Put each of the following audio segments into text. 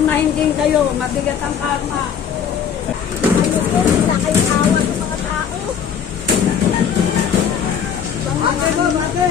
Pag nahingging kayo, mabigat ang karma. Ano po, wala kayong awa sa mga tao. Ate mo, ate!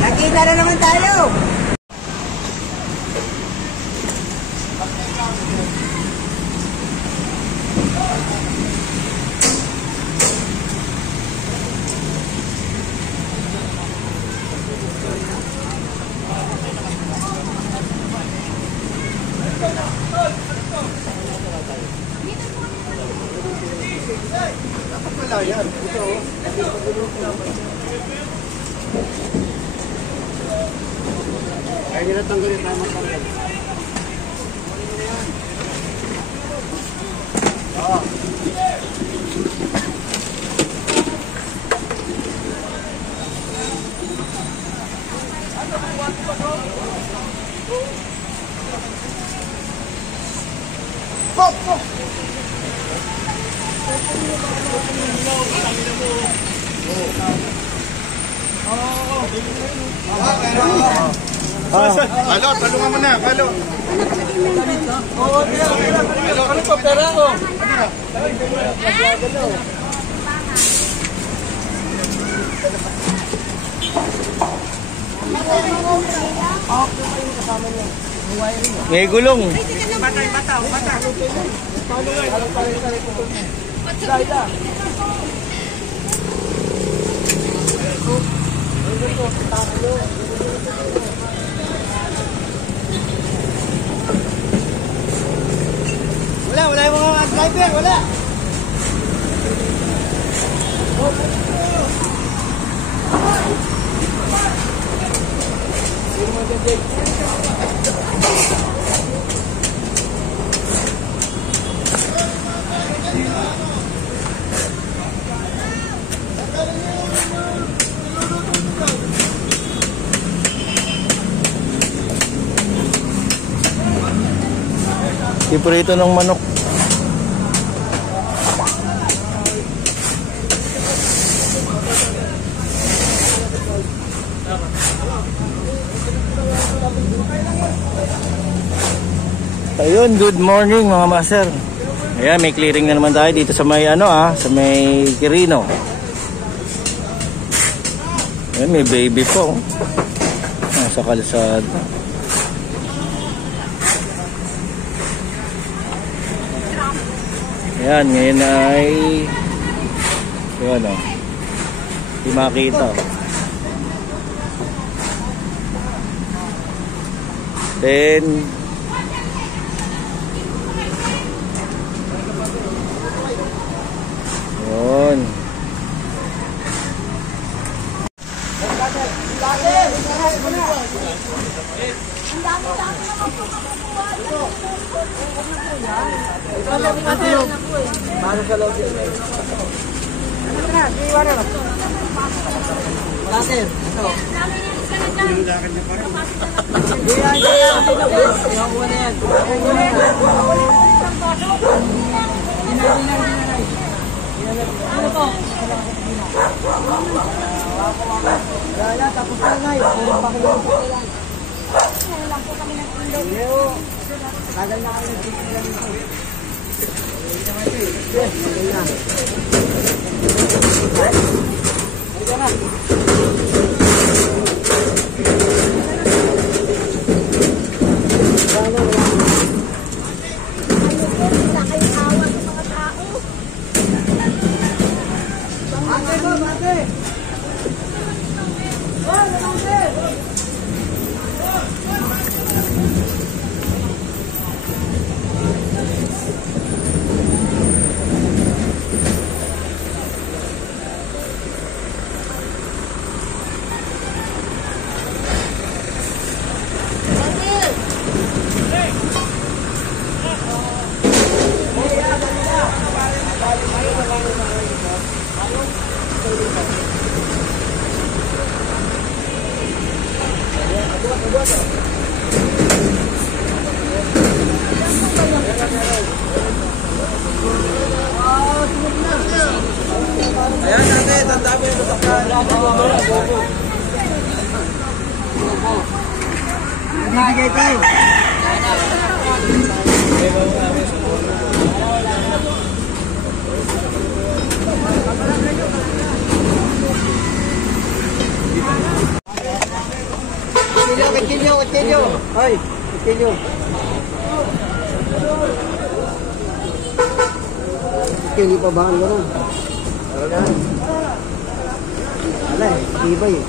Nakita na naman tayo. Dapat wala yan. Ito. Kaya nila tanggalin tayo magtanggal. Oo. Pop! Pop! Kalo, talungan mo na, Kalo. Kalo, ano pa pera ko? May gulong. Batay, bataw, bataw. Wala yung mga driver, wala. Iprito ng manok. Ayun, good morning mga master. Ayan, may clearing na naman tayo dito sa may sa may Quirino. Ayan, may baby po. Nasa kalsada. Ayan, ngayon ay yun di makita. Then yun. Para sa loob din. Ano na? Iwan na. Brother, ito. Sinulakan niya pa rin. Ano po? Wala, tapos na nga. Puro pakilang po lang. Wala po kami nag-ilog. Leo, tagal na kami nag-ilog nito. Yes, wala. Halika na. Wala kayong awa sa mga tao. Ate mo, ate! Oh, ate! bigay tayo. Kitilyo. Ay, kitilyo. Kitilyo pa ba ang gano'n? Wala eh, iba eh.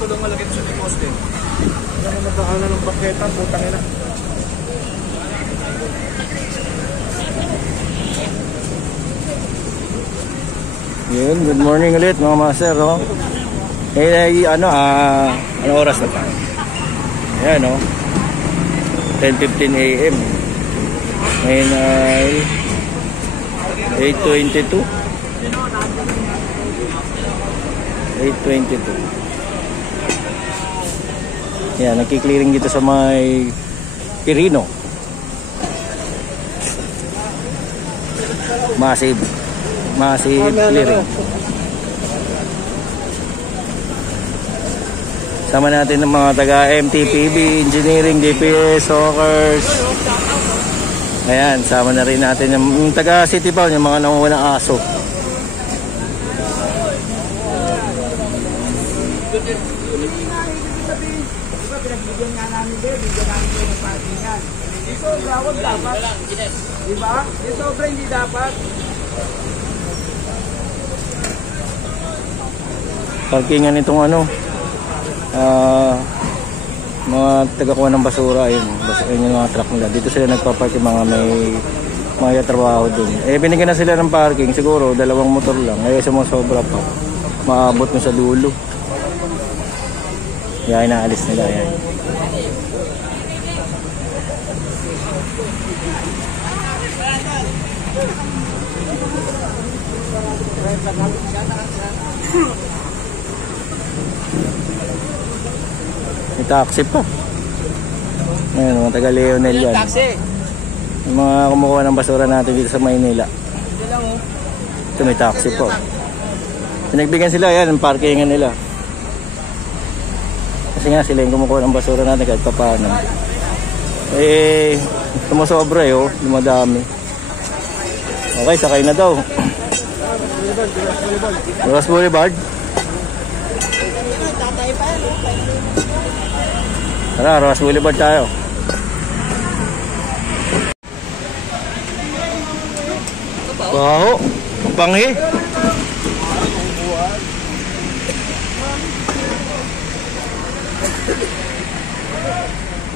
Tulong malagay sa poste. Ano nagkakaroon ng baketa, putang ina. Yun, good morning ulit mga master, oh. Ano oras na pa? Ayan, oh. 10:15 AM. Ngayon ay 8:22. 8:22. Yan, nagki-clearing dito sa may Quirino. Massive clearing. Sama natin ng mga taga MTPB, Engineering, DPS, Hawkers. Ayan, sama na rin natin yung taga City Bound, yung mga nanguha ng aso. Pinagbigyan nga namin din, bigyan namin din ng parkingan. Dito, gawag dapat. Diba? Dito, sobra hindi dapat. Parkingan itong ano, mga tagakuha ng basura, yun yung mga truck nila. Dito sila nagpapark yung mga may mga trabaho dun. Binigyan na sila ng parking, siguro 2 motor lang. Kaya sumusobra pa, maabot mo sa dulo. Kaya inaalis nila yan. May taxi pa. Ayan, mga taga Leonel yan. Yung mga kumukuha ng basura natin dito sa Maynila. Ito may taxi po. Pinagbigyan sila yan, ang parkingan nila. Kasi nga sila yung kumukuha ng basura natin kahit pa paano. Sumusobra oh, dumadami. Okay, sakay na daw. Ross Boulevard. Tara, Ross Boulevard tayo. Wow, ang panghi.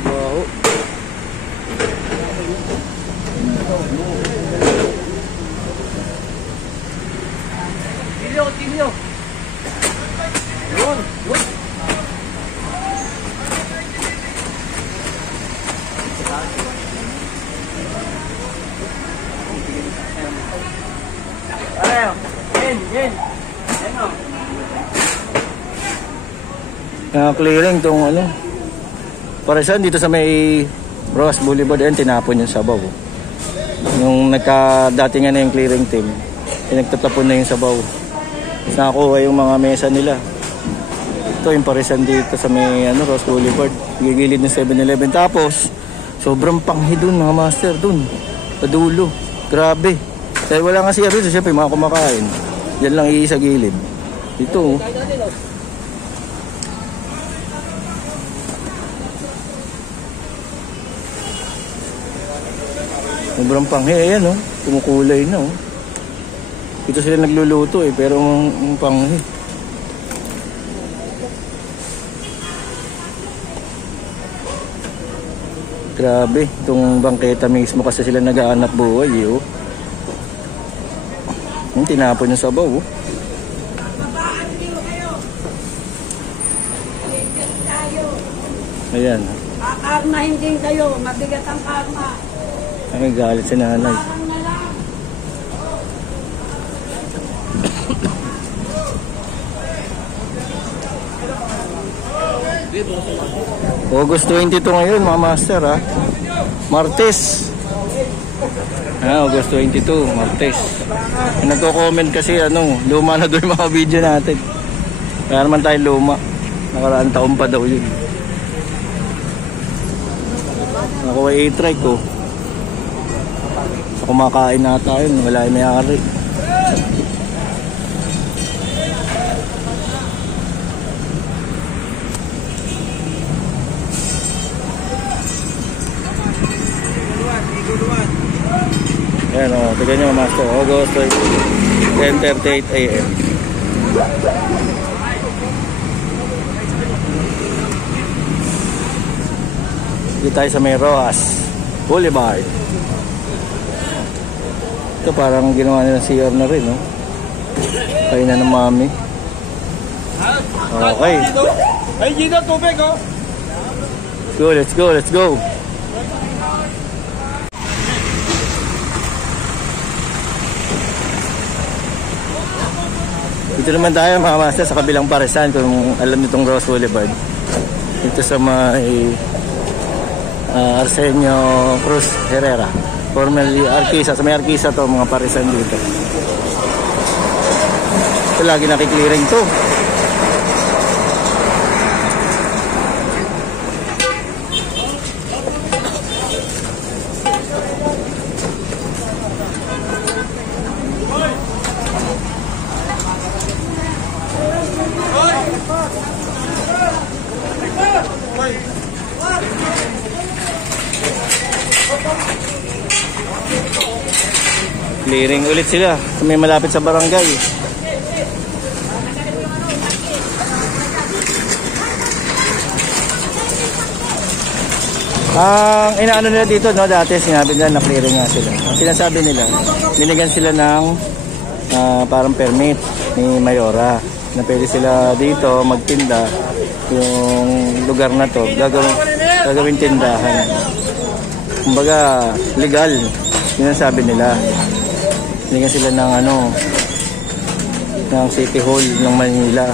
Wow. Tilyo. Yun. Clearing tong ano. Para saan dito sa may Ross Boulevard, yan tinapon yung sabaw. Nung nagka-datingan na yung clearing team, pinagtatapon na yung sabaw. Nakuha yung mga mesa nila. Ito yung parisan dito sa may Ross Boulevard, gigilid ng 7-Eleven. Tapos sobrang panghi dun mga master, dun sa dulo. Grabe. Dahil wala nga siya dito, siyempre mga kumakain. Yan lang iisa gilid. Ito sobrang panghi. Ayan kumukulay na Ito sila nagluluto pero ang panghi. Grabe, itong bangketa mismo kasi sila nag-aanap buhay yung tinapon yung sabaw Ayan. Kakarnahin din kayo, mabigat ang karma. Ay, galit si nanay. August 22 ngayon mga master Martes. August 22, Martes. Nagko-comment kasi luma na daw yung mga video natin. Kaya naman tayo luma. Nakaraang taon pa daw yun. Nakuha i-try ko. So, kumakain na tayo, wala yung may-ari. Ayan tignan nyo master, August 10:38 AM. Dito tayo sa may Rojas Boulevard. Ito parang ginawa nilang CR na rin, no? Kain na ng mami. Okay. Ay, Gino, tubig, oh! Let's go, let's go. Dito naman tayo mga master sa kabilang Parisan, kung alam nyo itong Rojas Boulevard. Dito sa may Arsenio Cruz Herrera, formerly Arquisa. Sa may Arquisa to, mga Parisan dito. Ito lagi nakiklearing to. Clearing ulit sila. May malapit sa barangay. Ang inaano nila dito, no, dati sinabi nila na clearing nga sila. Ang sinasabi nila, binigyan sila ng parang permit ni Mayora na pwede sila dito magtinda yung lugar na to. Gagawin tindahan. Kumbaga, legal. Yun ang sabi nila. Binigyan sila ng ng City Hall ng Manila.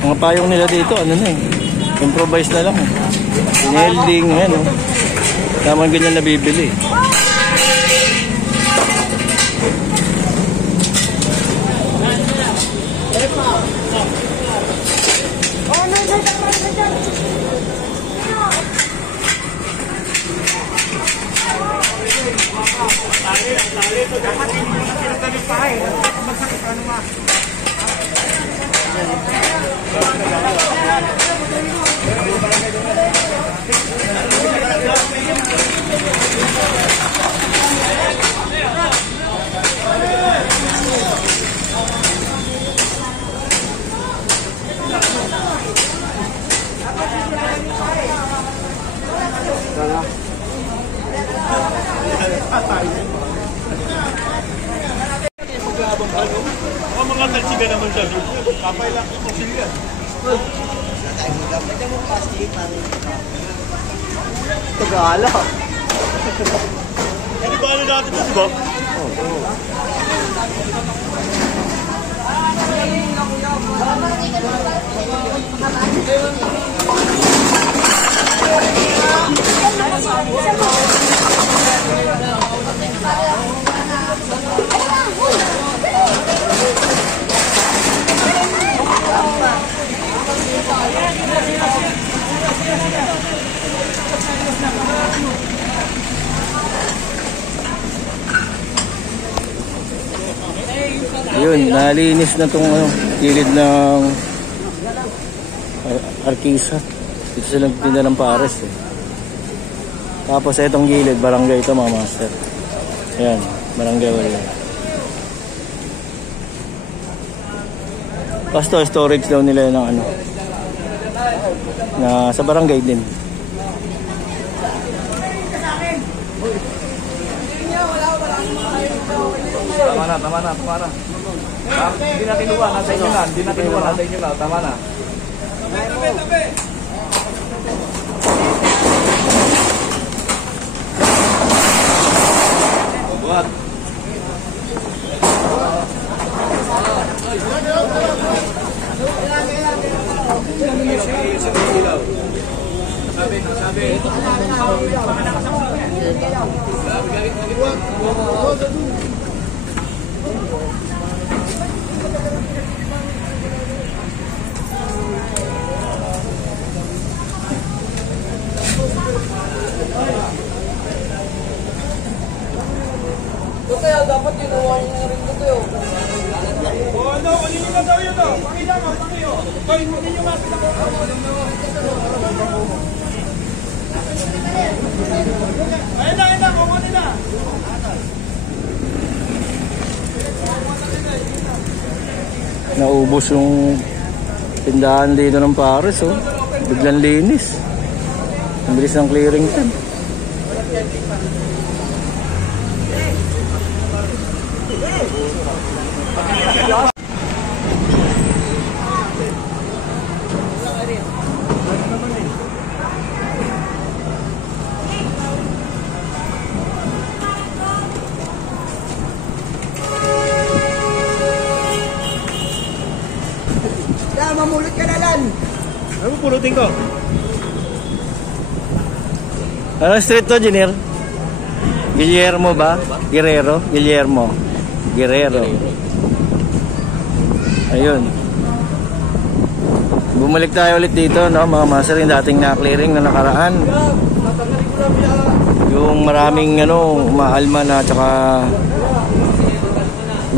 Mga payong nila dito, improvise na lang. Welding, Tamang ganyan nabibili. Mga talsiga naman siya. Kapay lang ito sila. Tagala. Ano ba natin ito, diba? Yun, nalinis na itong gilid ng Arquisa. Dito silang tinda ng pares. Tapos itong gilid, barangay ito mga master. Ayan, barangay wala. Basta storage daw nila ng na sa barangay din. Tama na. Hindi na kinuha, nasa inyo na. Hindi na kinuha, nasa inyo na. Tama na. Buat. Kaya dapat ginawa niyo na rin ito yun. Ano, kanino na daw yun, oh? Pakilama, pakiyo. Toy, hindi nyo mapit ako. Ayun na, kukunin na. Naubos yung tindahan dito ng Pares, oh. Biglang linis. Ang bilis ng clearing time. Mamulot ka na lang. Ano pulutin ko? Ano street to, Junior? Guillermo ba? Guerrero? Guillermo. Guerrero. Ayun. Bumalik tayo ulit dito, no, mga master, yung dating na-clearing na nakaraan. Yung maraming maalma na tsaka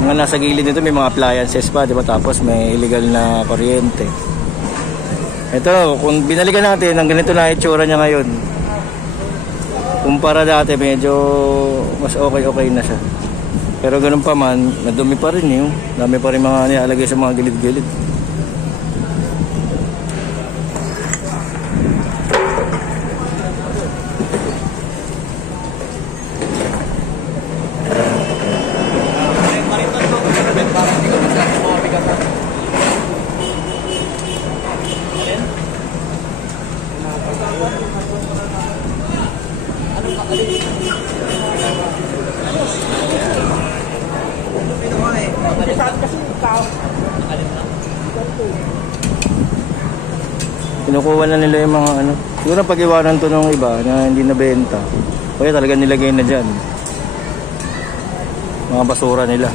mga nasa gilid nito, may mga appliances pa, di ba? Tapos may illegal na kuryente. Ito, kung binalikan natin, ang ganito na itsura niya ngayon. Kumpara dati, medyo mas okay na siya. Pero ganun pa man, nadumi pa rin yun. Dami pa rin mga nilalagay sa mga gilid-gilid. Kinukuha na nila yung mga siguro pag-iwanan to ng iba na hindi nabenta. Kaya talaga nilagay na dyan. Mga basura nila.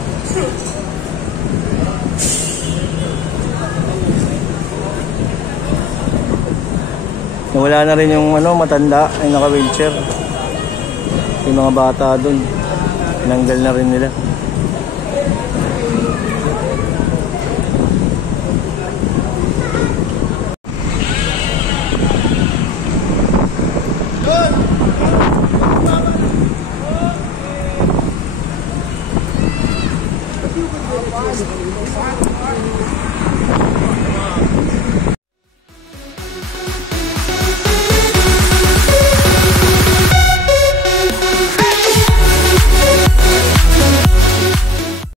Nawala na rin yung matanda ay naka-wheelchair. Yung mga bata dun. Tinanggal na rin nila.